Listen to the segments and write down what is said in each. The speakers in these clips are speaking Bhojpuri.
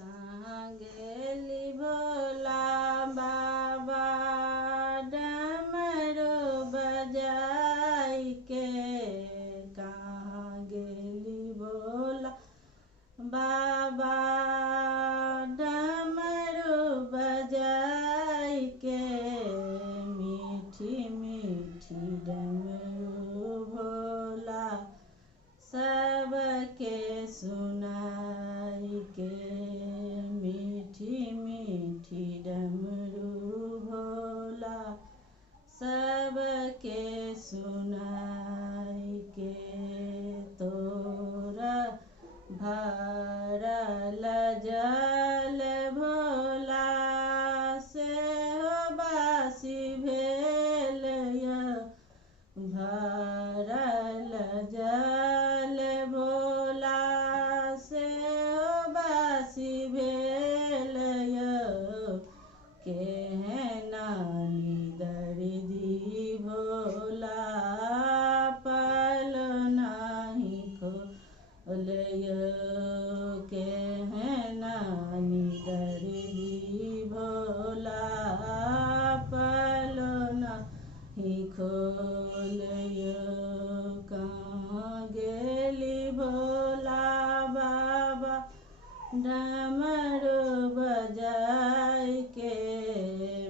कहाँ गेली भोला बाबा डमरू बजाई के। कहाँ गेली भोला बाबा डमरू बजाई के। मीठी मीठी डमरू भोला सबके सुनाई के। मीठी मीठी डमरू भोला सबके सुनाई के। तोरा भरल जल भोला से हो बासी भेल भरल जल भोला से हो बासी भेल केहनानी दर्दी भोला पल नाही खोलय। केहनानी दर्दी भोला पल नाही खोलय। कहाँ गेली भोला बाबा डमरू बजाई के।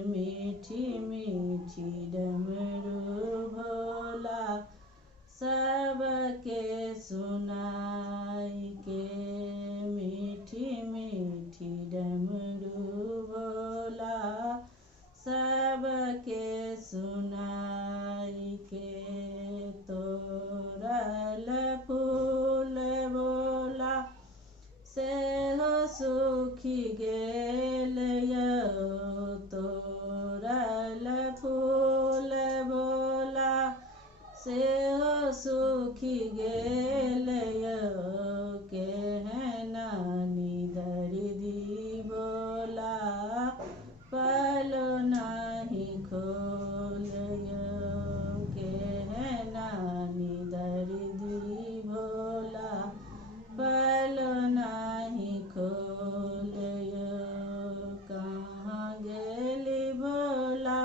मीठी मीठी डमरू भोला सबके सुनाई के। मीठी मीठी डमरू भोला सबके सुनाई के। तोरल फूल भोला से हो सुखी गेल तोरल फूल भोला से हो सुखी गेल केहनानी दर्दी भोला पल नाही खोलय। केहनानी दर्दी भोला पल नाही खोलय। कहाँ गेली भोला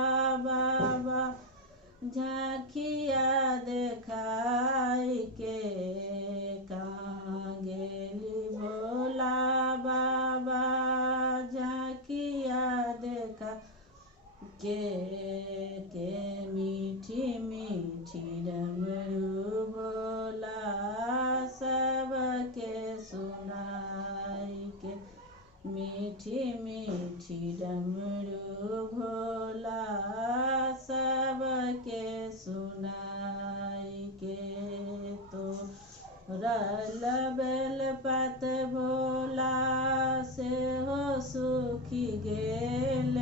बाबा झांकिया देखाई के। कहाँ गेली भोला बाबा झांकिया देखा के मीठी मीठी डमरू भोला सबके सुनाई के। मीठी मीठी डमरू भोला सबके सुनाई के। तोरल बेलपत भोला से हो सुखी गेल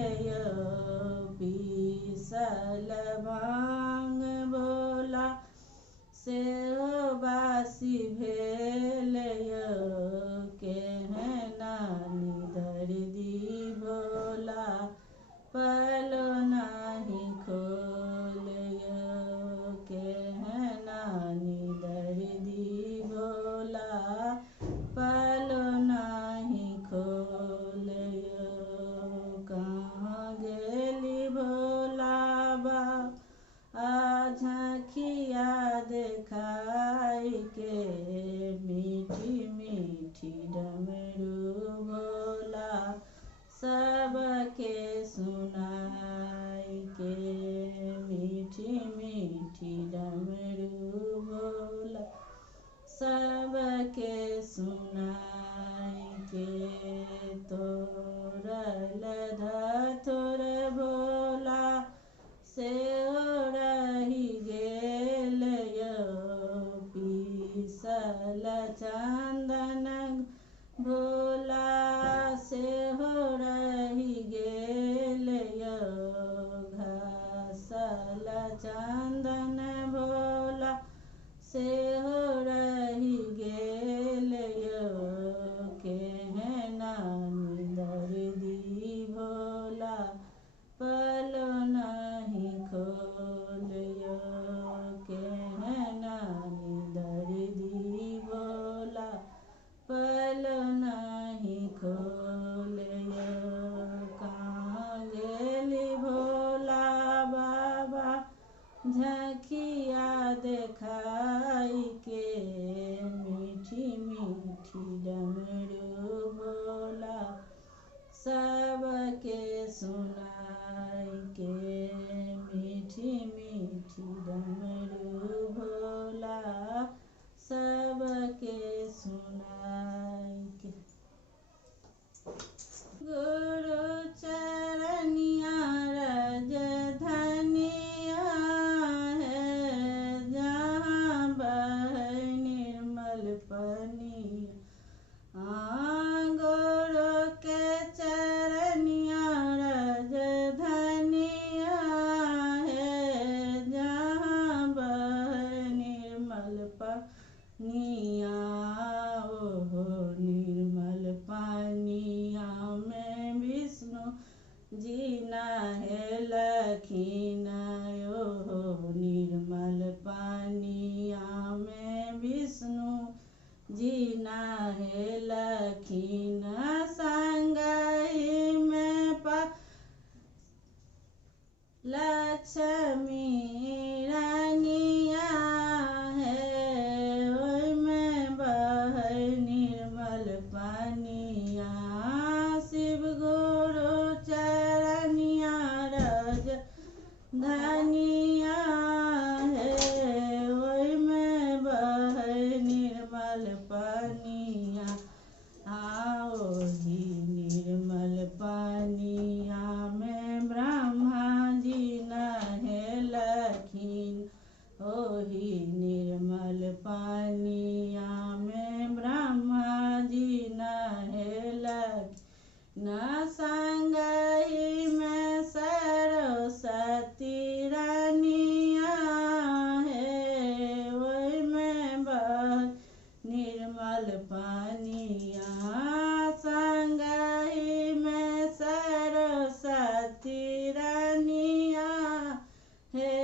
पीसल भांग भोला से हो बासी भेल केहनानी दर्दी भोला पल नाही खोलय। केहनानी दर्दी भोला पल नाही खोलय। कहाँ गेली भोला बाबा झांकिया देखाई के। मीठी मीठी डमरू भोला सबके सुनाई के। मीठी मीठी डमरू भोला सबके सुनाई के। तोरल धतुर भोला से हो रही गेल पीसल चंदन भोला से हो रही गेल घासल चंदन भोला से हो रही गेल केहनानी दर्दी भोला पल नाही खोलय। केहनानी दर्दी भोला पल नाही खोलय। जीना हेलखिन ओ निर्मल पानिया में विष्णु जीना हेलखिन संगहि में लक्ष्मी रानिया है ओइमे बहै निर्मल पानिया शिव गुरु चरनिया रज धनिया है ओइमे बहै निर्मल पानिया आओ ही निर्मल पानिया में ब्रह्मा जी नहेलखिन ओही निर्मल पानिया में ब्रह्मा जी नहेलखिन न संगहि में सरस्वती रानिया है ओइमे बहै निर्मल पानिया संगहि में सरस्वती रानिया हे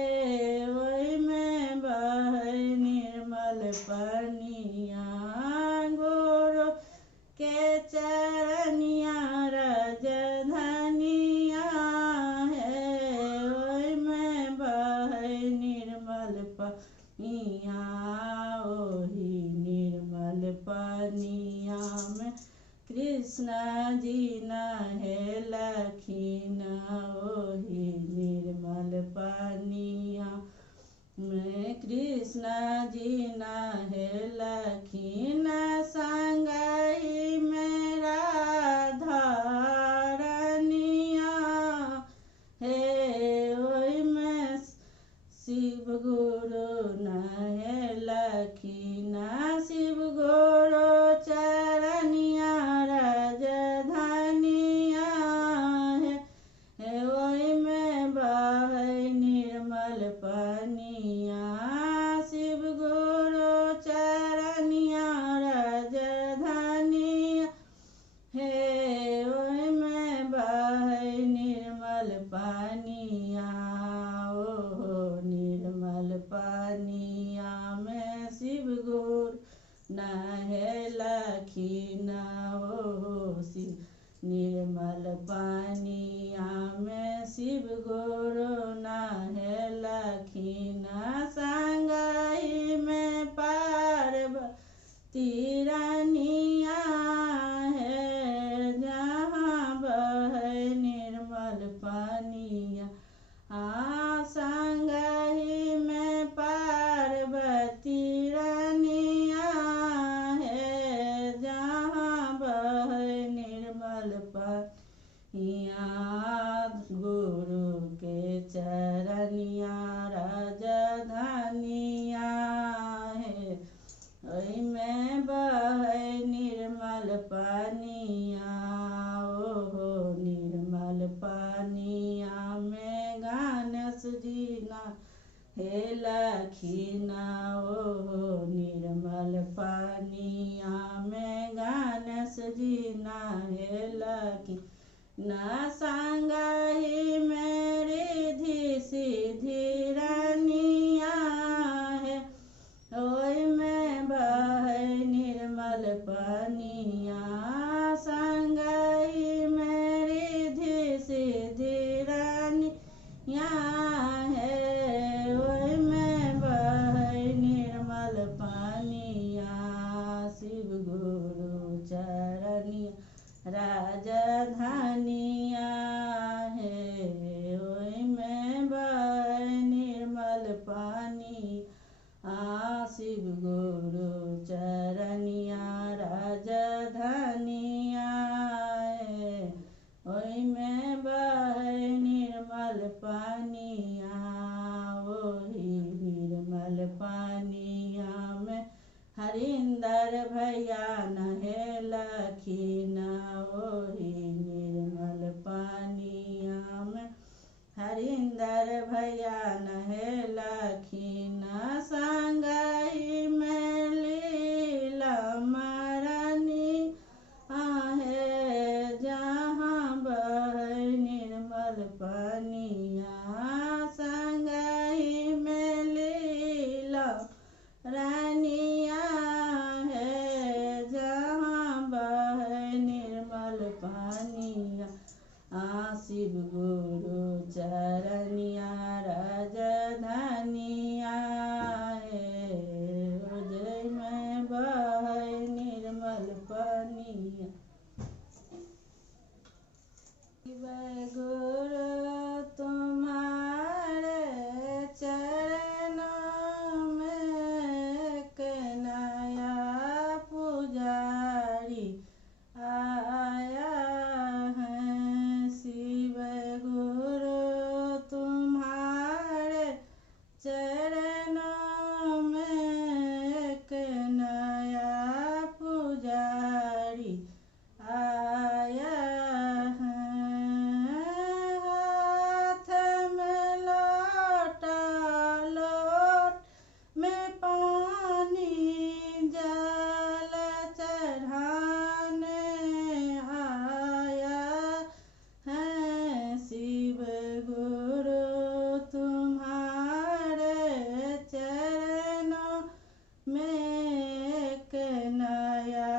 ओइमे बहै निर्मल पानिया गुरु के चरनिया रज धनिया है ओइमे बहै निर्मल पानिया ओही निर्मल पानिया में कृष्ण जी नहेलखिन ओही निर्मल पानिया में कृष्ण जी नहेलखिन संगहि में राधा रानिया हे ओइमे शिव गुरु नहेलखिन शिव गुरु चरनिया रज धनिया है ओइमे बहै निर्मल पानिया शिव गुरु चरनिया रज धनिया हे ओइमे बहै निर्मल पानिया ओ निर्मल पानिया में शिव गुरु नहेलखिन ओ शिव निर्मल पानिया में शिव गुरु नहेलखिन संगहि में पार्वती रानिया है जहाँ बहै निर्मल पानिया संगहि में पार्वती रानिया है जहाँ बहै निर्मल पानिया गुरु के चरनिया रज धनिया है ओइमे बहै निर्मल पानिया ओहो निर्मल पानिया में गणेश जी नहेलखिन ओहो निर्मल पानिया में गणेश जी नहेलखिन न संगहि में रिद्धि सिद्धि रानिया है ओइमे बहै निर्मल पानिया संगहि में रिद्धि सिद्धि रानिया है ओइमे बहै निर्मल पानिया शिव गुरु चरनिया राज धनिया है ओइमे बहै निर्मल पानी शिव गुरु चरनिया राज धनिया है ओइमे बहै निर्मल पानिया ओही निर्मल पानिया में हरिंदर भैया नहेलखिन ओही निर्मल पानिया में हरिंदर भैया नहेलखिन संगहि में लीला महारानी आहे जहाँ बहै निर्मल शिव गुरु चरनिया राजधानिया जय में बहै निर्मल पानिया। शिव गुरु तुम्हारे चरणों में नया पुजारी आया है। शिव गुरु तुम्हारे चरणों में नया पुजारी आया है। हाथ में लोटा लोट में पानी जल चढ़ाने आया है। शिव गुरु तुम्हारे चरणों में नया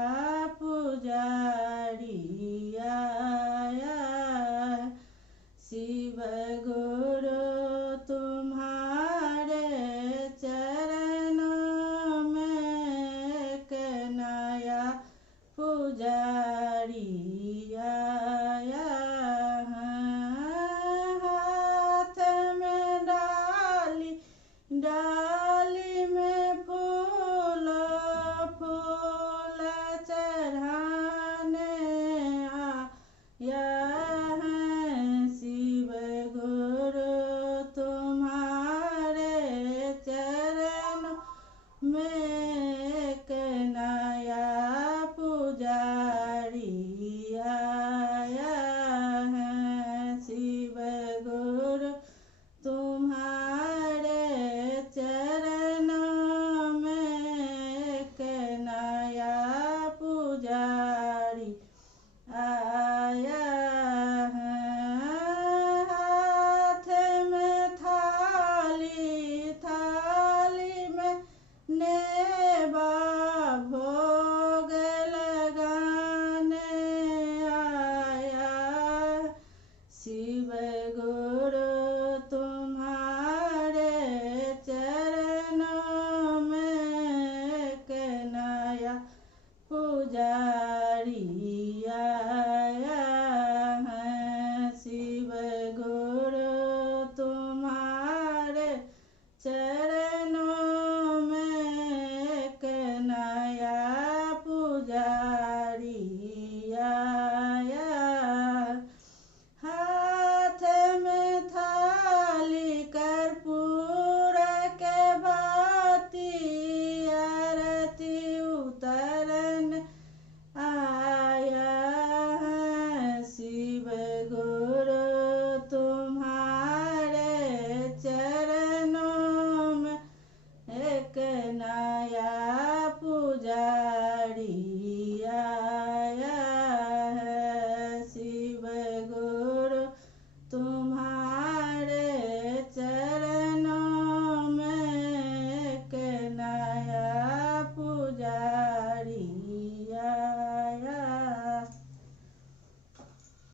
पुजारी आया है। शिव गुरु तुम्हारे चरणों में नया पुजारी आया है। हाथ में डाली डाली में फूल फूल चढ़ाने आया है। शिव गुरु तुम्हारे चरणों में नया पुजारी आया है। शिव गुरु तुम्हारे चरणों में नया पुजारी आया